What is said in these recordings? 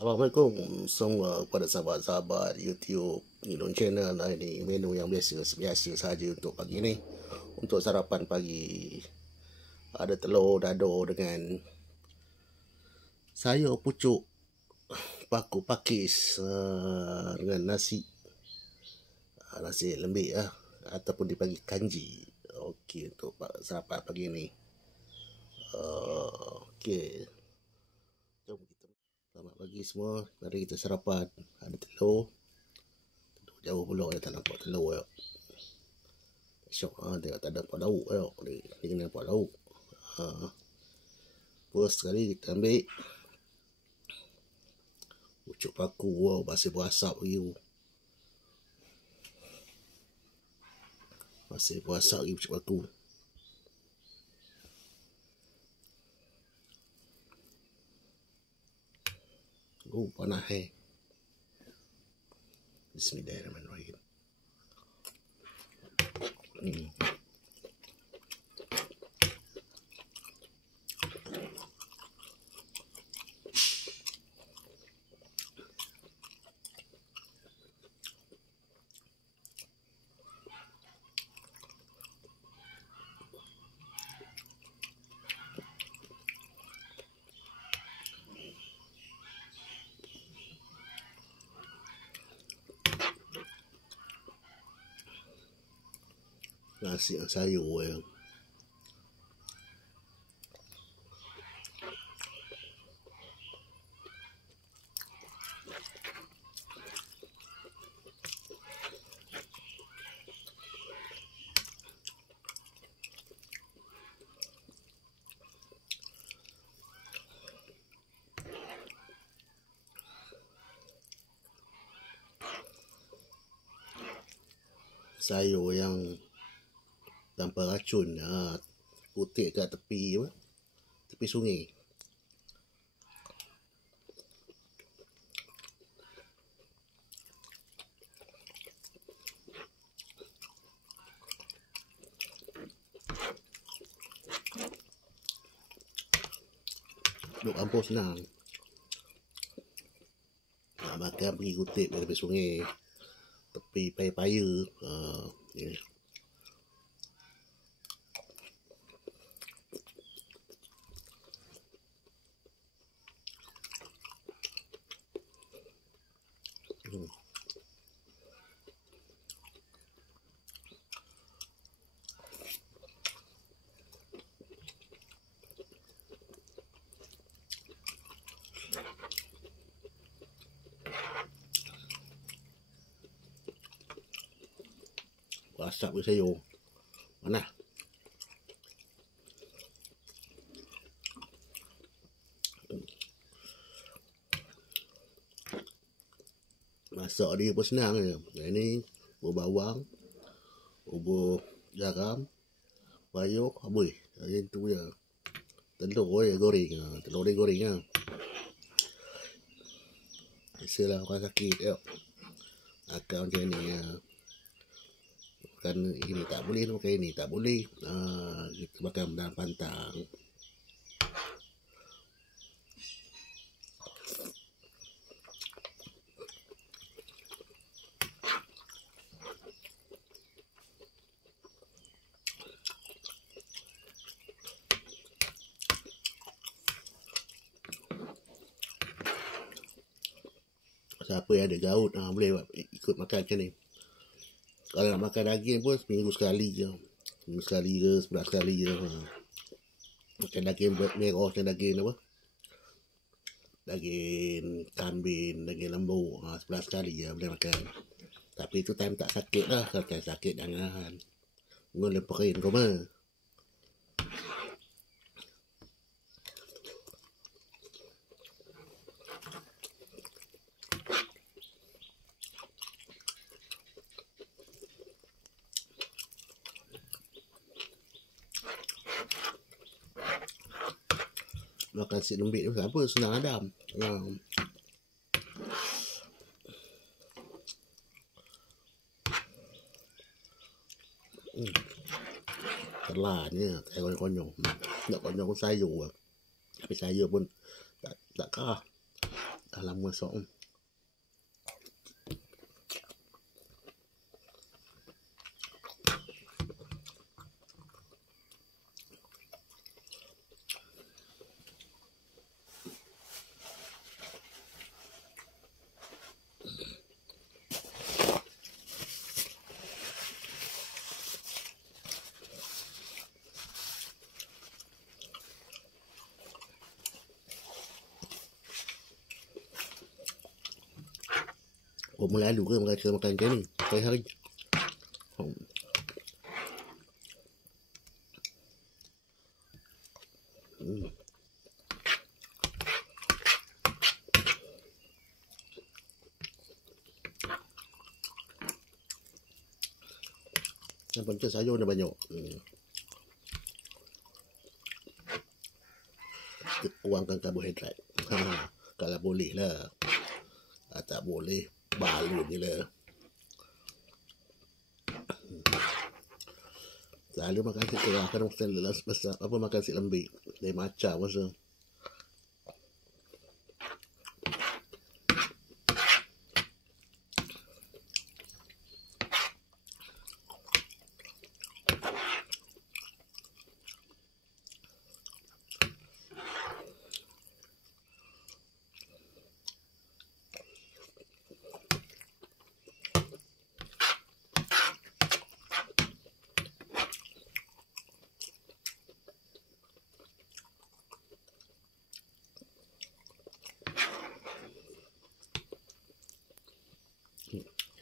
Assalamualaikum semua kepada sahabat-sahabat YouTube Nilon Channel. Ini menu yang biasa saja untuk pagi ni. Untuk sarapan pagi, ada telur dado dengan sayur pucuk paku pakis dengan nasi lembik ataupun dipanggil kanji. Okey, untuk sarapan pagi ni. Okey, jom kita. Selamat pagi semua. Mari kita sarapan. Ada telur jauh pula dia tak nampak telur ya. Syok tengok tak ada nampak lauk ya. Dia kena nampak lauk. First sekali kita ambil pucuk paku. Wow, masih berasap lagi. Masih berasap lagi pucuk paku. Panas Bismillahirrahmanirrahim. Nasi sayur ya. Sayur yang tanpa racun, putih kat tepi sungai. Duk kampung senang. Nak makan pergi kutip dari tepi sungai, tepi paya-paya. Asap ke sayur. Mana? Masak dia pun senang je. Ini bubur bawang, bubur garam, bayur, habis. Yang tu je. Telur dia goreng. Telur dia goreng. Biasalah orang sakit tengok makan macam ni. Makan ini tak boleh, makan ini tak boleh. Kita makan dalam pantang. Siapa yang ada gaut boleh ikut makan macam ni. Kalau nak makan daging pun seminggu sekali je. Seminggu sekali ke, sebulan sekali je. Makan daging merah macam daging apa? Daging kambing, daging lembu. Sebulan sekali je boleh makan. Tapi itu time tak sakit lah. Kalau time sakit jangan. Mungkin leperin kau mah. Makan nasi lembik tu apa? Senang adam. Terlanya kayak konyol. Nak konyol pun sayur. Tapi sayur pun tak kah. Dah lama sok. Mula lalu ke mereka makan macam ni hari-hari. Yang penting sayur dah banyak. Kurangkan karbohidrat. Kalau boleh lah. Tak boleh, balun je lah. Selalu makan nasi kerah, kadang besar apa makan nasi lembik. Dia macam masa.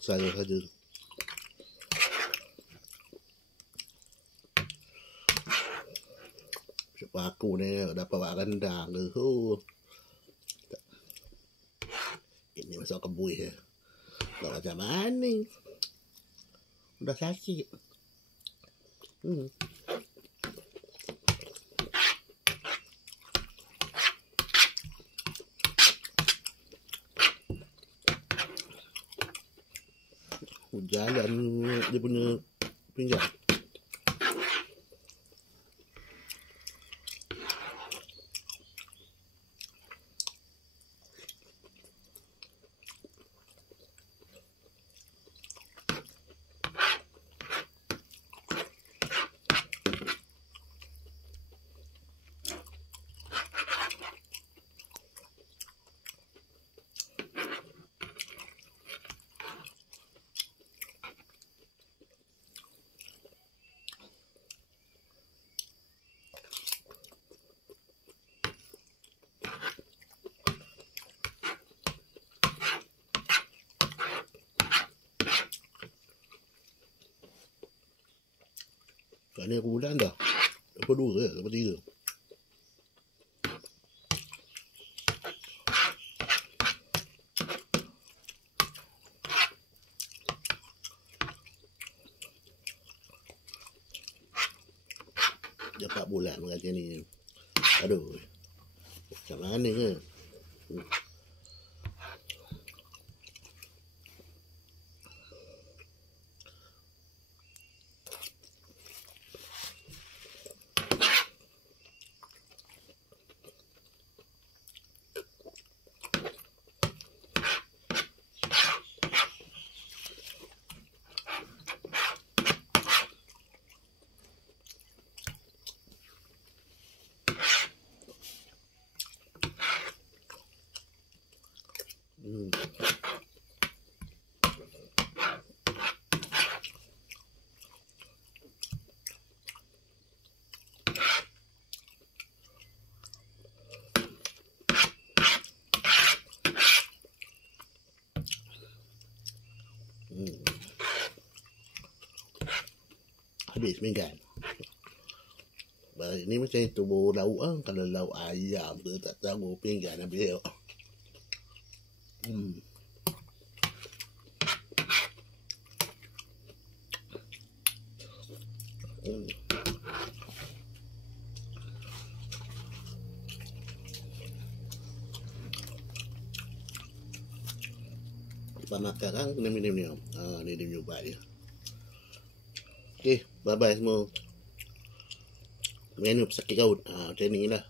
Saya saja. Sebab aku ni dapat buat rendang ke. Ini masuk kebui je. Tak macam mana. Dah sakit. Jalan dia punya pinggang. Kat ni aku bulan dah. Apa 2 ke? Apa 3? Dah 4 bulan macam ni. Aduh. Macam mana ke? Habis minggan. Ini macam itu bau lauk ah. Kalau lauk ayam tu tak tahu pinggan habis. Lepas makan kan kena minum ni. Ni dia punya ubat dia. Okay, bye-bye semua. Menu pesakit kaut. Macam ni lah.